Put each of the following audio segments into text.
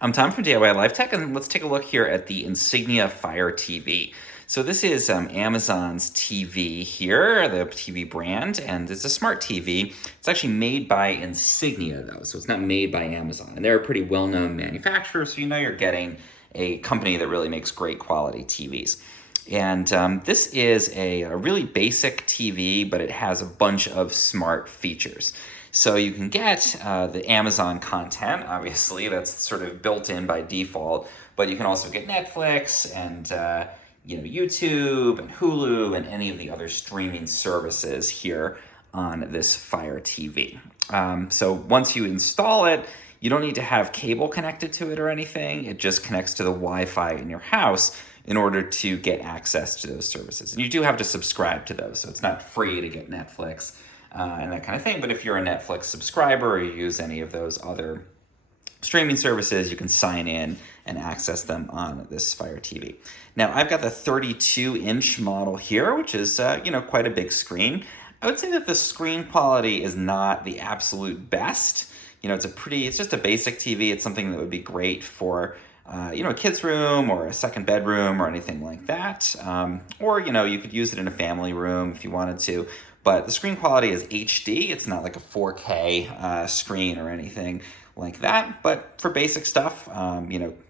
I'm Tom from DIY Live Tech, and let's take a look here at the Insignia Fire TV. So this is Amazon's TV here, the TV brand, and it's a smart TV. It's actually made by Insignia, though, so it's not made by Amazon. And they're a pretty well-known manufacturer, so you know you're getting a company that really makes great quality TVs. And this is a really basic TV, but it has a bunch of smart features. So you can get the Amazon content, obviously, that's sort of built in by default, but you can also get Netflix and YouTube and Hulu and any of the other streaming services here on this Fire TV. So once you install it, you don't need to have cable connected to it or anything. It just connects to the Wi-Fi in your house in order to get access to those services. And you do have to subscribe to those, so it's not free to get Netflix and that kind of thing. But if you're a Netflix subscriber or you use any of those other streaming services, you can sign in and access them on this Fire TV. Now, I've got the 32-inch model here, which is quite a big screen. I would say that the screen quality is not the absolute best. It's just a basic TV. It's something that would be great for a kid's room or a second bedroom or anything like that. Or you could use it in a family room if you wanted to. But the screen quality is HD. It's not like a 4K screen or anything like that. But for basic stuff,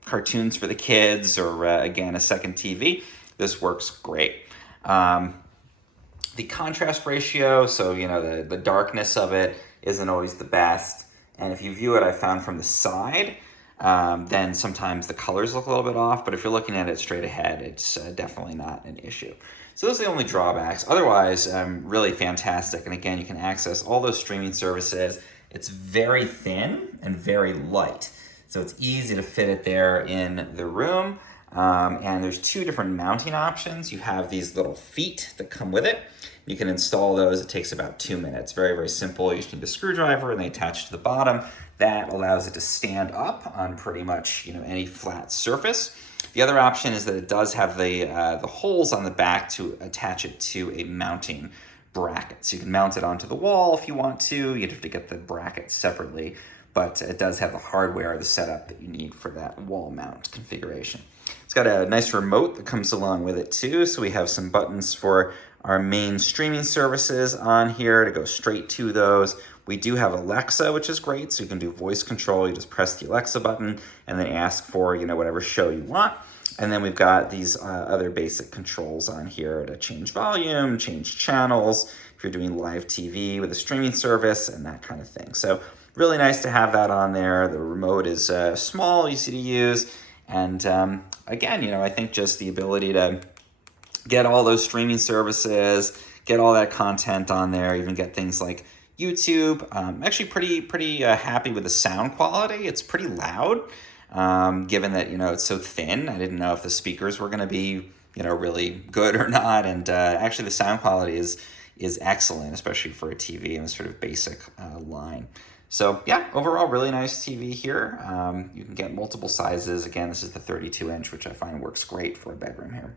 cartoons for the kids or, again, a second TV, this works great. The contrast ratio, so, the darkness of it isn't always the best. And if you view it, I found from the side, then sometimes the colors look a little bit off, but if you're looking at it straight ahead, it's definitely not an issue. So those are the only drawbacks. Otherwise, really fantastic. And again, you can access all those streaming services. It's very thin and very light. So it's easy to fit it there in the room. And there's two different mounting options. You have these little feet that come with it. You can install those. It takes about 2 minutes. Very, very simple. You just need a screwdriver and they attach to the bottom. That allows it to stand up on pretty much any flat surface. The other option is that it does have the holes on the back to attach it to a mounting bracket. So you can mount it onto the wall if you want to. You'd have to get the bracket separately, but it does have the hardware, the setup that you need for that wall mount configuration. It's got a nice remote that comes along with it too. So we have some buttons for our main streaming services on here to go straight to those. We do have Alexa, which is great. So you can do voice control. You just press the Alexa button and then ask for, whatever show you want. And then we've got these other basic controls on here to change volume, change channels, if you're doing live TV with a streaming service and that kind of thing. So really nice to have that on there. The remote is small, easy to use. And again, I think just the ability to get all those streaming services, get all that content on there, even get things like YouTube. I'm actually pretty happy with the sound quality. It's pretty loud, given that, it's so thin. I didn't know if the speakers were going to be, really good or not. And actually the sound quality is excellent, especially for a TV in a sort of basic line. So yeah, overall, really nice TV here. You can get multiple sizes. Again, this is the 32-inch, which I find works great for a bedroom here.